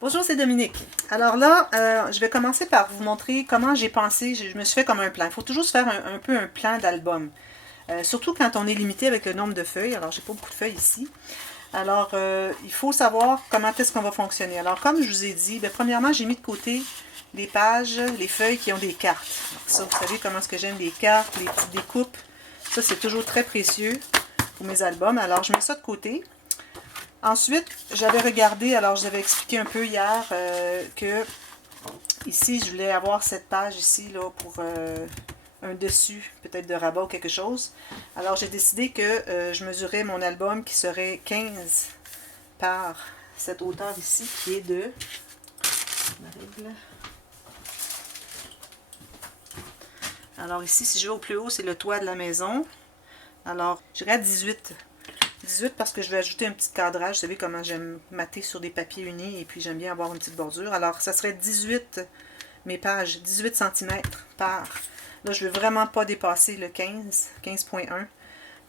Bonjour, c'est Dominique. Alors là, je vais commencer par vous montrer comment j'ai pensé. Je me suis fait comme un plan. Il faut toujours se faire un peu un plan d'album. Surtout quand on est limité avec le nombre de feuilles. Alors, j'ai pas beaucoup de feuilles ici. Alors, il faut savoir comment est-ce qu'on va fonctionner. Alors, comme je vous ai dit, bien, premièrement, j'ai mis de côté les pages, les feuilles qui ont des cartes. Alors, ça, vous savez comment est-ce que j'aime les cartes, les petites découpes. Ça, c'est toujours très précieux pour mes albums. Alors, je mets ça de côté. Ensuite, j'avais regardé, alors je vous avais expliqué un peu hier que ici, je voulais avoir cette page ici là, pour un dessus, peut-être de rabat ou quelque chose. Alors j'ai décidé que je mesurais mon album qui serait 15 par cette hauteur ici qui est de... Alors ici, si je vais au plus haut, c'est le toit de la maison. Alors, j'irai à 18. 18 parce que je vais ajouter un petit cadrage. Vous savez comment j'aime mater sur des papiers unis et puis j'aime bien avoir une petite bordure. Alors, ça serait 18, mes pages, 18 cm par... Là, je ne veux vraiment pas dépasser le 15, 15.1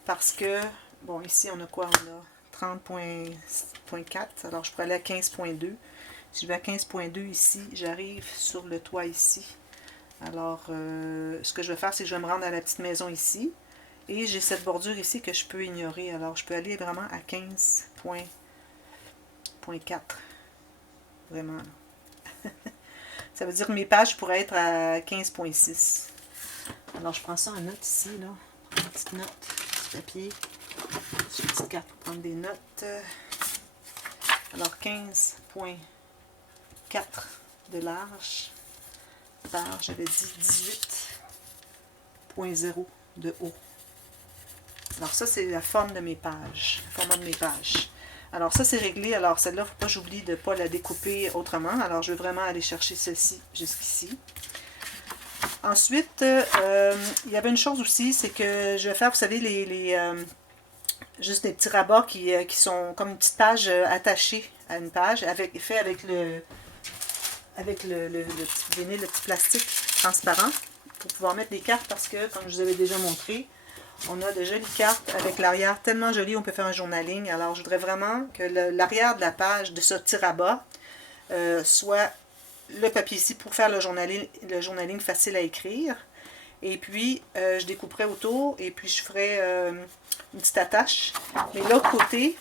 parce que, bon, ici, on a quoi? On a 30.4, alors je pourrais aller à 15.2. Si je vais à 15.2 ici, j'arrive sur le toit ici. Alors, ce que je vais faire, c'est que je vais me rendre à la petite maison ici. Et j'ai cette bordure ici que je peux ignorer. Alors, je peux aller vraiment à 15.4. Vraiment. Ça veut dire que mes pages pourraient être à 15.6. Alors, je prends ça en note ici, là. Je prends une petite note, petit papier. J'ai une petite carte pour prendre des notes. Alors, 15.4 de large par, j'avais dit, 18.0 de haut. Alors ça, c'est la forme de mes pages, le format de mes pages. Alors ça, c'est réglé. Alors celle-là, il ne faut pas que j'oublie de ne pas la découper autrement. Alors je vais vraiment aller chercher celle-ci jusqu'ici. Ensuite, il y avait une chose aussi, c'est que je vais faire, vous savez, juste des petits rabats qui sont comme une petite page attachée à une page, fait avec le petit vinyle, le petit plastique transparent, pour pouvoir mettre des cartes parce que, comme je vous avais déjà montré, on a de jolies cartes avec l'arrière tellement joli, on peut faire un journaling. Alors, je voudrais vraiment que l'arrière de la page de ce petit rabat soit le papier ici pour faire le journaling facile à écrire. Et puis, je découperai autour et puis je ferai une petite attache. Mais l'autre côté,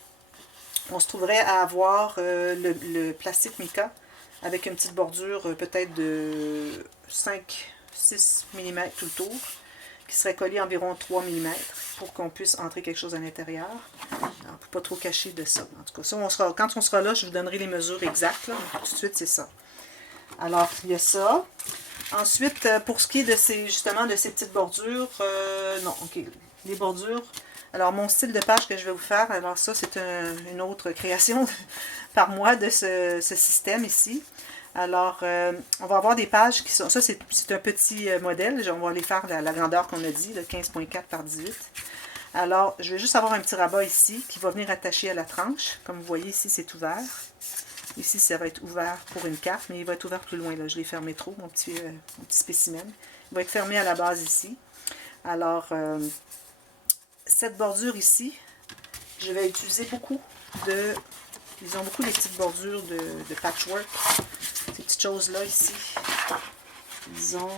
on se trouverait à avoir le plastique mica avec une petite bordure peut-être de 5-6 mm tout le tour, qui serait collé environ 3 mm pour qu'on puisse entrer quelque chose à l'intérieur. Pour ne pas trop cacher de ça. En tout cas, ça, quand on sera là, je vous donnerai les mesures exactes. Là. Tout de suite, c'est ça. Alors, il y a ça. Ensuite, pour ce qui est de justement de ces petites bordures, non, ok, les bordures. Alors, mon style de page que je vais vous faire, alors ça, c'est une autre création par moi de ce système ici. Alors, on va avoir des pages qui sont... Ça, c'est un petit modèle. On va les faire la grandeur qu'on a dit, 15.4 par 18. Alors, je vais juste avoir un petit rabat ici qui va venir attacher à la tranche. Comme vous voyez, ici, c'est ouvert. Ici, ça va être ouvert pour une carte, mais il va être ouvert plus loin. Là. Je l'ai fermé trop, mon petit spécimen. Il va être fermé à la base ici. Alors, cette bordure ici, je vais utiliser beaucoup de... Ils ont beaucoup les petites bordures de patchwork. Ces petites choses-là ici. Disons,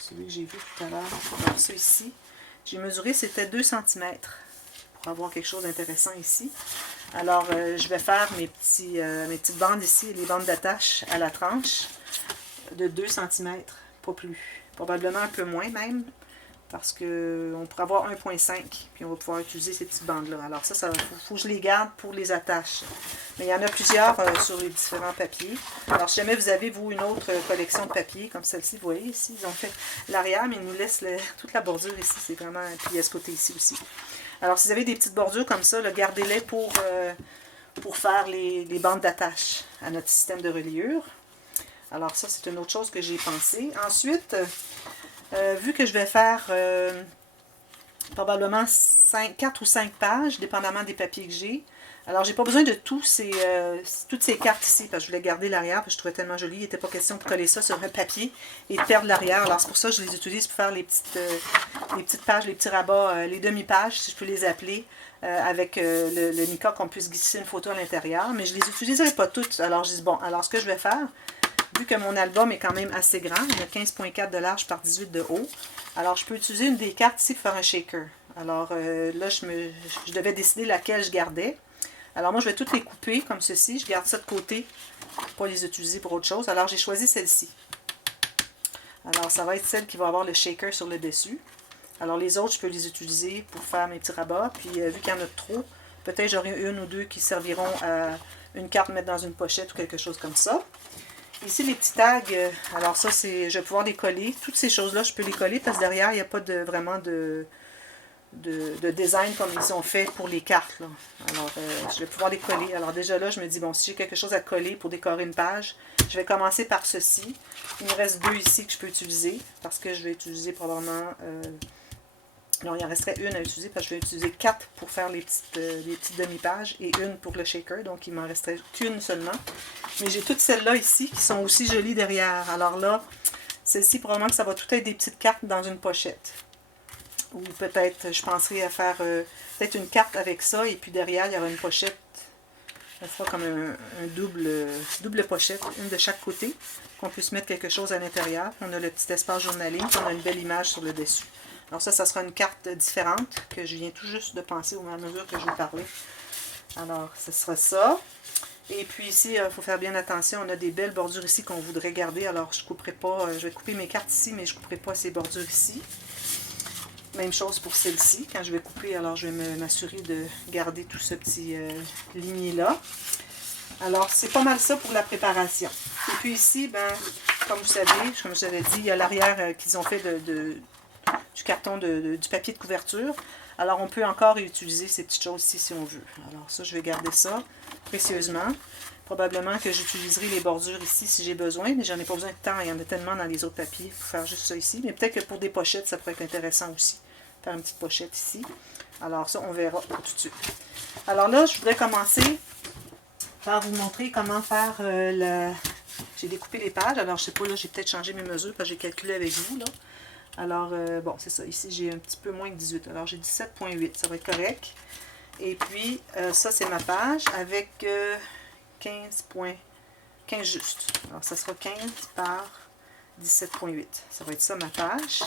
celui que j'ai vu tout à l'heure. Alors, ça ici, j'ai mesuré, c'était 2 cm pour avoir quelque chose d'intéressant ici. Alors, je vais faire mes petites bandes ici, les bandes d'attache à la tranche de 2 cm, pas plus. Probablement un peu moins même, parce qu'on pourrait avoir 1.5, puis on va pouvoir utiliser ces petites bandes-là. Alors ça, faut que je les garde pour les attaches. Mais il y en a plusieurs sur les différents papiers. Alors, si jamais vous avez, vous, une autre collection de papiers, comme celle-ci, vous voyez ici, ils ont fait l'arrière, mais ils nous laissent toute la bordure ici. C'est vraiment... Puis il y a ce côté ici aussi. Alors, si vous avez des petites bordures comme ça, gardez-les pour faire les bandes d'attache à notre système de reliure. Alors, ça, c'est une autre chose que j'ai pensé. Ensuite, vu que je vais faire probablement 4 ou 5 pages, dépendamment des papiers que j'ai, Alors, j'ai pas besoin de toutes ces cartes ici, parce que je voulais garder l'arrière, parce que je trouvais tellement joli. Il n'était pas question de coller ça sur un papier et de perdre l'arrière. Alors, c'est pour ça que je les utilise pour faire les petites pages, les petits rabats, les demi-pages, si je peux les appeler, avec le Nika, qu'on puisse glisser une photo à l'intérieur. Mais je les utiliserai pas toutes. Alors, je dis, bon, alors ce que je vais faire, vu que mon album est quand même assez grand, il a 15,4 de large par 18 de haut, alors je peux utiliser une des cartes ici pour faire un shaker. Alors là, je devais décider laquelle je gardais. Alors moi, je vais toutes les couper comme ceci. Je garde ça de côté pour ne pas les utiliser pour autre chose. Alors j'ai choisi celle-ci. Alors ça va être celle qui va avoir le shaker sur le dessus. Alors les autres, je peux les utiliser pour faire mes petits rabats. Puis vu qu'il y en a trop, peut-être j'aurai une ou deux qui serviront à une carte mettre dans une pochette ou quelque chose comme ça. Ici, les petits tags, alors ça, je vais pouvoir les coller. Toutes ces choses-là, je peux les coller parce que derrière, il n'y a pas vraiment de design comme ils ont fait pour les cartes. Là. Alors, je vais pouvoir les coller. Alors déjà là, je me dis, bon, si j'ai quelque chose à coller pour décorer une page, je vais commencer par ceci. Il me reste deux ici que je peux utiliser parce que je vais utiliser probablement... non, il en resterait une à utiliser parce que je vais utiliser 4 pour faire les petites demi-pages et une pour le shaker. Donc, il m'en resterait qu'une seulement. Mais j'ai toutes celles-là ici qui sont aussi jolies derrière. Alors là, celle-ci, probablement que ça va tout être des petites cartes dans une pochette. Ou peut-être, je penserais à faire peut-être une carte avec ça. Et puis derrière, il y aura une pochette. Ça sera comme un double pochette, une de chaque côté. Qu'on puisse mettre quelque chose à l'intérieur. On a le petit espace journaling. On a une belle image sur le dessus. Alors ça sera une carte différente que je viens tout juste de penser au fur et à mesure que je vais parler. Alors, ce sera ça. Et puis ici, il faut faire bien attention. On a des belles bordures ici qu'on voudrait garder. Alors, je ne couperai pas. Je vais couper mes cartes ici, mais je ne couperai pas ces bordures ici. Même chose pour celle-ci. Quand je vais couper, alors je vais m'assurer de garder tout ce petit ligné-là. Alors, c'est pas mal ça pour la préparation. Et puis ici, ben, comme vous savez, comme je vous avais dit, il y a l'arrière qu'ils ont fait du carton, du papier de couverture. Alors, on peut encore utiliser ces petites choses ici si on veut. Alors, ça, je vais garder ça précieusement. Probablement que j'utiliserai les bordures ici si j'ai besoin, mais j'en ai pas besoin de temps. Il y en a tellement dans les autres papiers pour faire juste ça ici. Mais peut-être que pour des pochettes, ça pourrait être intéressant aussi. Faire une petite pochette ici. Alors, ça, on verra tout de suite. Alors là, je voudrais commencer par vous montrer comment faire J'ai découpé les pages. Alors, je sais pas, là, j'ai peut-être changé mes mesures parce que j'ai calculé avec vous, là. Alors, bon, c'est ça. Ici, j'ai un petit peu moins que 18. Alors, j'ai 17,8. Ça va être correct. Et puis, ça, c'est ma page avec 15 juste. Alors, ça sera 15 par 17,8. Ça va être ça, ma page.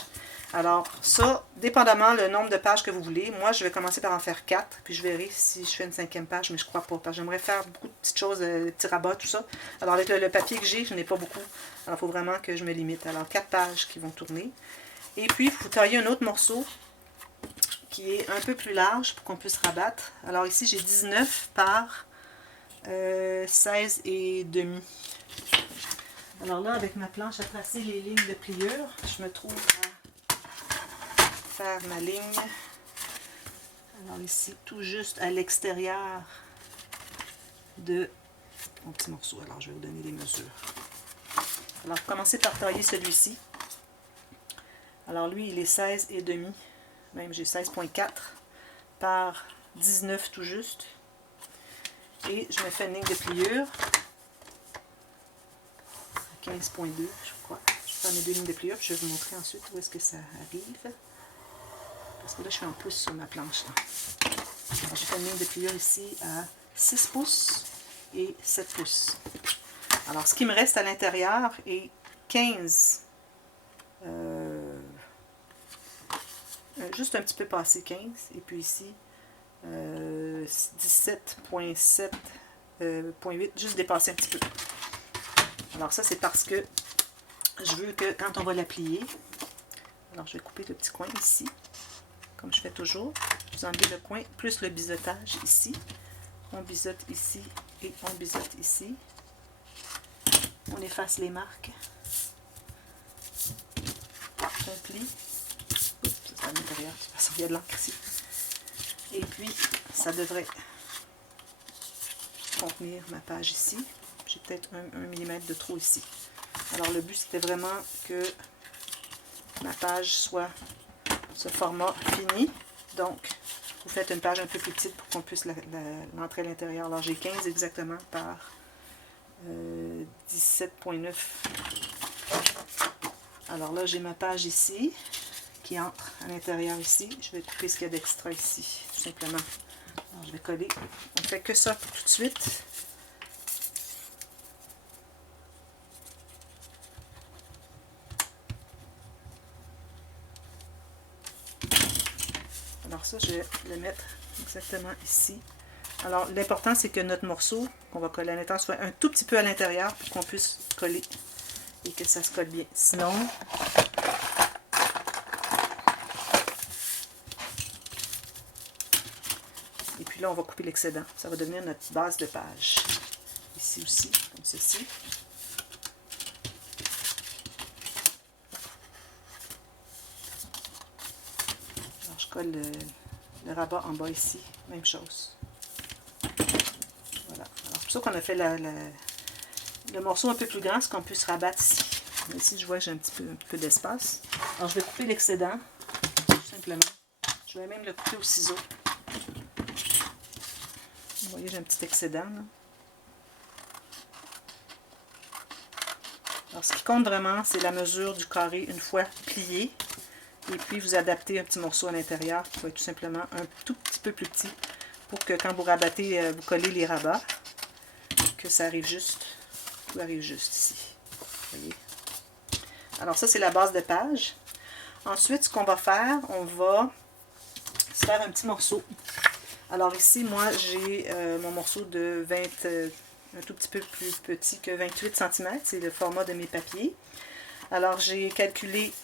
Alors, ça, dépendamment le nombre de pages que vous voulez, moi, je vais commencer par en faire 4. Puis, je verrai si je fais une 5e page, mais je crois pas. Parce que j'aimerais faire beaucoup de petites choses, des petits rabats, tout ça. Alors, avec le papier que j'ai, je n'ai pas beaucoup. Alors, il faut vraiment que je me limite. Alors, 4 pages qui vont tourner. Et puis, il faut tailler un autre morceau qui est un peu plus large pour qu'on puisse rabattre. Alors ici, j'ai 19 par 16 et demi. Alors là, avec ma planche à tracer les lignes de pliure, je me trouve à faire ma ligne. Alors ici, tout juste à l'extérieur de mon petit morceau. Alors, je vais vous donner les mesures. Alors, commencez par tailler celui-ci. Alors lui, il est 16 et demi. Même j'ai 16,4 par 19 tout juste. Et je me fais une ligne de pliure. 15,2 je crois. Je fais mes deux lignes de pliure. Puis je vais vous montrer ensuite où est-ce que ça arrive. Parce que là, je fais un pouce sur ma planche. Alors, je fais une ligne de pliure ici à 6 pouces et 7 pouces. Alors, ce qui me reste à l'intérieur est 15 juste un petit peu passé 15, et puis ici 17,7.8, juste dépasser un petit peu. Alors ça, c'est parce que je veux que quand on va la plier, alors je vais couper le petit coin ici, comme je fais toujours. Vous enlevez le coin, plus le biseautage ici. On biseaute ici et on biseaute ici. On efface les marques. On plie. À l'intérieur, de toute façon, il y a de l'encre ici. Et puis, ça devrait contenir ma page ici. J'ai peut-être 1 mm de trop ici. Alors, le but, c'était vraiment que ma page soit ce format fini. Donc, vous faites une page un peu plus petite pour qu'on puisse l'entrer à l'intérieur. Alors j'ai 15 exactement par 17,9. Alors là, j'ai ma page ici qui entre à l'intérieur ici. Je vais couper ce qu'il y a d'extra ici, tout simplement. Alors, je vais coller. On ne fait que ça tout de suite. Alors ça, je vais le mettre exactement ici. Alors, l'important, c'est que notre morceau qu'on va coller à l'intérieur soit un tout petit peu à l'intérieur pour qu'on puisse coller et que ça se colle bien. Sinon, et puis là, on va couper l'excédent. Ça va devenir notre base de page. Ici aussi, comme ceci. Alors, je colle le rabat en bas ici. Même chose. Voilà. Alors, pour ça qu'on a fait le morceau un peu plus grand, c'est qu'on puisse rabattre ici. Mais ici, je vois que j'ai un petit peu d'espace. Alors, je vais couper l'excédent, tout simplement. Je vais même le couper au ciseau. Vous voyez, j'ai un petit excédent, là. Alors, ce qui compte vraiment, c'est la mesure du carré une fois plié. Et puis, vous adaptez un petit morceau à l'intérieur qui va être tout simplement un tout petit peu plus petit pour que quand vous rabattez, vous collez les rabats, que ça arrive juste. Tout arrive juste ici. Vous voyez? Alors, ça, c'est la base de page. Ensuite, ce qu'on va faire, on va se faire un petit morceau. Alors ici, moi, j'ai mon morceau de 20, un tout petit peu plus petit que 28 cm. C'est le format de mes papiers. Alors, j'ai calculé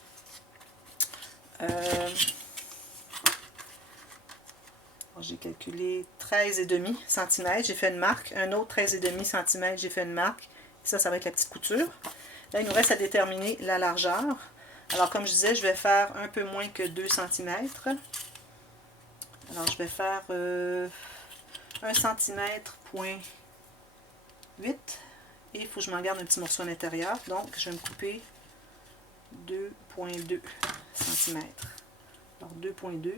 j'ai calculé 13,5 cm. J'ai fait une marque. Un autre 13,5 cm, j'ai fait une marque. Ça va être la petite couture. Là, il nous reste à déterminer la largeur. Alors, comme je disais, je vais faire un peu moins que 2 cm. Alors, je vais faire 1 cm, point 8. Et il faut que je m'en garde un petit morceau à l'intérieur. Donc, je vais me couper 2,2 cm. Alors, 2,2.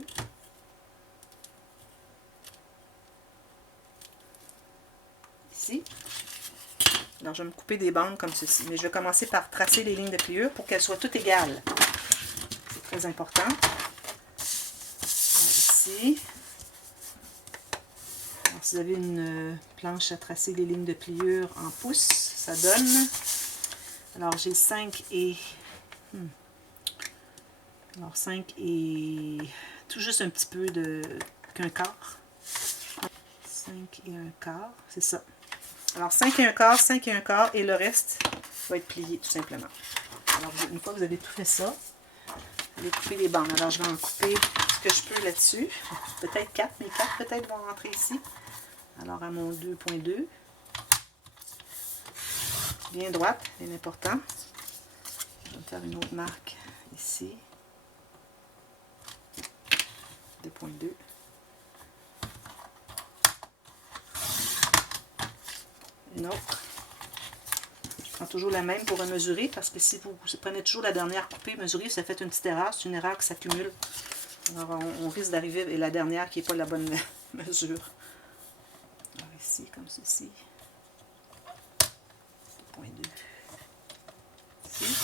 Ici. Alors, je vais me couper des bandes comme ceci. Mais je vais commencer par tracer les lignes de pliure pour qu'elles soient toutes égales. C'est très important. Alors, ici. Alors, si vous avez une planche à tracer les lignes de pliure en pouces, ça donne. Alors, j'ai 5 et... Alors, 5 et... tout juste un petit peu qu'un quart. 5 et un quart, c'est ça. Alors, 5 et un quart, 5 et un quart, et le reste va être plié, tout simplement. Alors, une fois que vous avez tout fait ça, vous allez couper les bandes. Alors, je vais en couper ce que je peux là-dessus. Peut-être 4, mais 4 peut-être vont rentrer ici. Alors, à mon 2,2. Bien droite, bien important. Je vais faire une autre marque ici. 2,2. Une autre. Je prends toujours la même pour mesurer parce que si vous prenez toujours la dernière coupée, mesurée, ça fait une petite erreur. C'est une erreur qui s'accumule. Alors on risque d'arriver à la dernière qui n'est pas la bonne mesure. Alors ici, comme ceci. 2,2. Ici.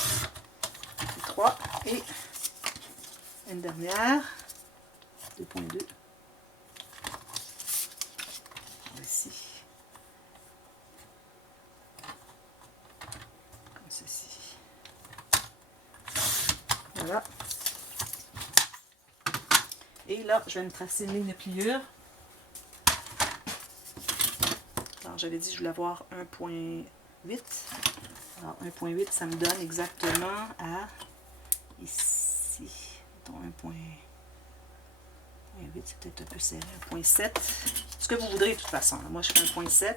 3. Et une dernière. 2,2. Ici. Comme ceci. Voilà. Et là, je vais me tracer une ligne de pliure. Alors, j'avais dit que je voulais avoir 1,8. Alors, 1,8, ça me donne exactement à ici. Mettons 1,8, c'est peut-être un peu serré. 1,7. Ce que vous voudrez de toute façon. Moi, je fais 1,7.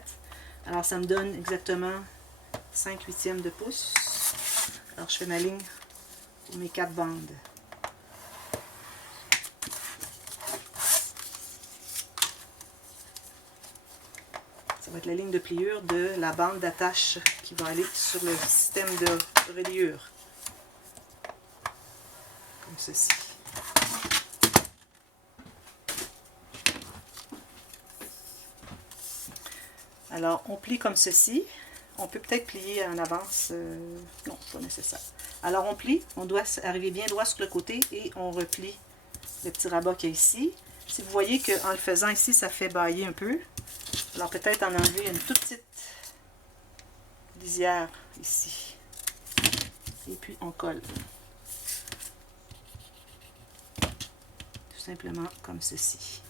Alors, ça me donne exactement 5/8 de pouce. Alors, je fais ma ligne pour mes 4 bandes. Ça va être la ligne de pliure de la bande d'attache qui va aller sur le système de reliure. Comme ceci. Alors, on plie comme ceci. On peut peut-être plier en avance. Non, pas nécessaire. Alors, on plie. On doit arriver bien droit sur le côté et on replie le petit rabat qu'il y a ici. Si vous voyez qu'en le faisant ici, ça fait bailler un peu. Alors, peut-être en enlever une toute petite lisière ici. Et puis, on colle. Tout simplement comme ceci.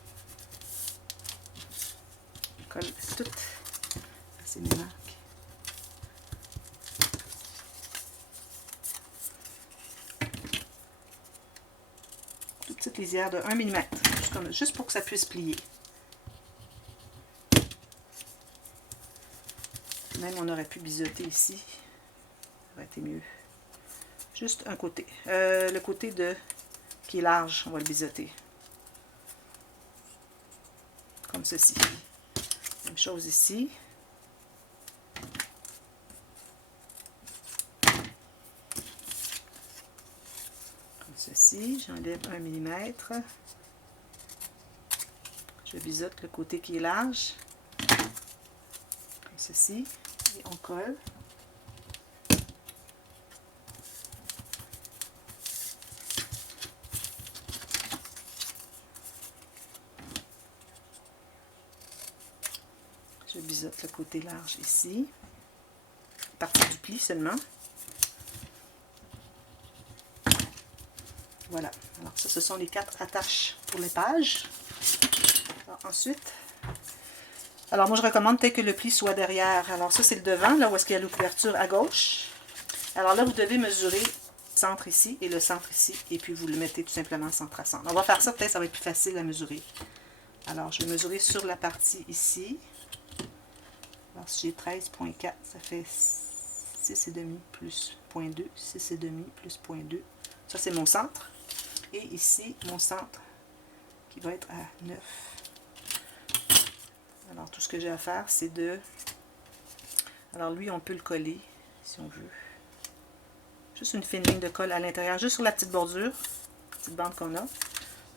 On colle tout. C'est mes marques. Toute petite lisière de 1 mm, juste pour que ça puisse plier. Même on aurait pu biseauter ici, ça aurait été mieux. Juste un côté. Le côté qui est large, on va le biseauter. Comme ceci. Même chose ici. Ceci, j'enlève 1 mm. Je biseaute le côté qui est large, comme ceci, et on colle. Je biseaute le côté large ici, à partir du pli seulement. Voilà, alors ça, ce sont les 4 attaches pour les pages. Alors, ensuite, alors moi je recommande peut-être que le pli soit derrière. Alors ça, c'est le devant, là où est-ce qu'il y a l'ouverture à gauche. Alors là, vous devez mesurer le centre ici et le centre ici, et puis vous le mettez tout simplement centre à centre. On va faire ça, peut-être ça va être plus facile à mesurer. Alors, je vais mesurer sur la partie ici. Alors, si j'ai 13,4, ça fait 6,5 plus 0,2, 6,5 plus 0,2. Ça, c'est mon centre. Et ici, mon centre qui va être à 9. Alors, tout ce que j'ai à faire, c'est de... Alors, lui, on peut le coller, si on veut. Juste une fine ligne de colle à l'intérieur, juste sur la petite bordure, petite bande qu'on a.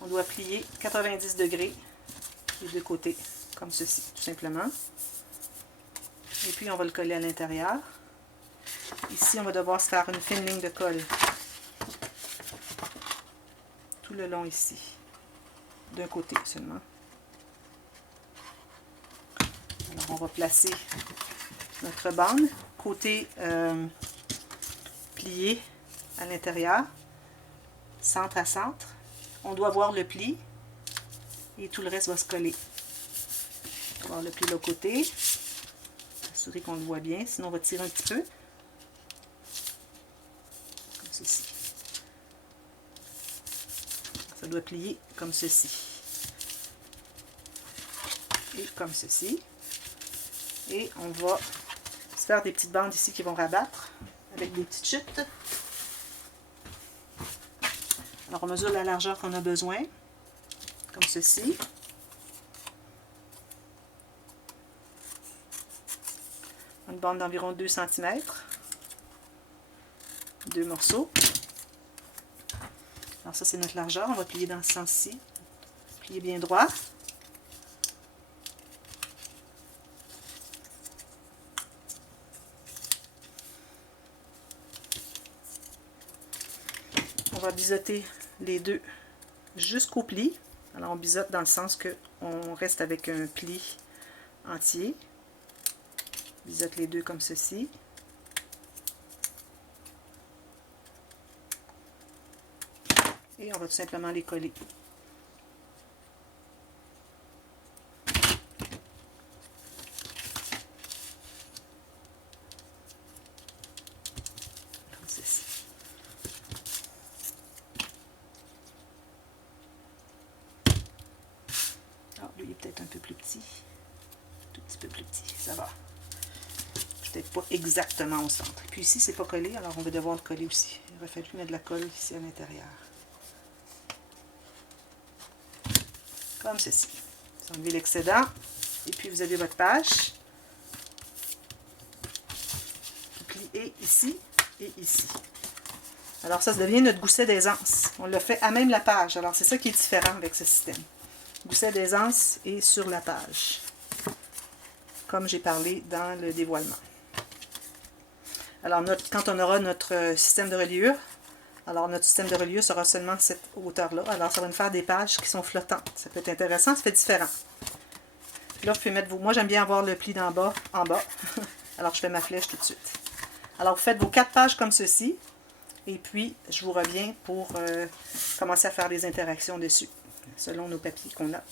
On doit plier 90 degrés les deux côtés, comme ceci, tout simplement. Et puis, on va le coller à l'intérieur. Ici, on va devoir se faire une fine ligne de colle. Tout le long ici. D'un côté seulement. Alors, on va placer notre bande. Côté plié à l'intérieur. Centre à centre. On doit voir le pli. Et tout le reste va se coller. On va voir le pli de l'autre côté. Assurer qu'on le voit bien. Sinon, on va tirer un petit peu. Comme ceci. Ça doit plier comme ceci. Et comme ceci. Et on va se faire des petites bandes ici qui vont rabattre avec des petites chutes. Alors on mesure la largeur qu'on a besoin, comme ceci. Une bande d'environ 2 cm. 2 morceaux. Alors ça, c'est notre largeur. On va plier dans ce sens-ci. Plier bien droit. On va biseauter les deux jusqu'au pli. Alors on biseaute dans le sens que on reste avec un pli entier. Biseaute les deux comme ceci. Et on va tout simplement les coller. Comme ceci. Ah, lui il est peut-être un peu plus petit. Tout petit peu plus petit, ça va. Peut-être pas exactement au centre. Puis ici, c'est pas collé, alors on va devoir le coller aussi. Il aurait fallu mettre de la colle ici à l'intérieur. Comme ceci. Vous enlevez l'excédent. Et puis vous avez votre page. Vous pliez ici et ici. Alors ça devient notre gousset d'aisance. On le fait à même la page. Alors c'est ça qui est différent avec ce système. Gousset d'aisance et sur la page. comme j'ai parlé dans le dévoilement. Alors, quand on aura notre système de reliure, alors notre système de reliure sera seulement cette hauteur-là. Alors, ça va nous faire des pages qui sont flottantes. Ça peut être intéressant, ça fait différent. Puis là, vous pouvez mettre vos... Moi, j'aime bien avoir le pli d'en bas, en bas. Alors, je fais ma flèche tout de suite. Alors, vous faites vos 4 pages comme ceci. Et puis, je vous reviens pour commencer à faire les interactions dessus, selon nos papiers qu'on a.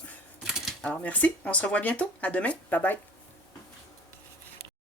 Alors, merci. On se revoit bientôt. À demain. Bye bye.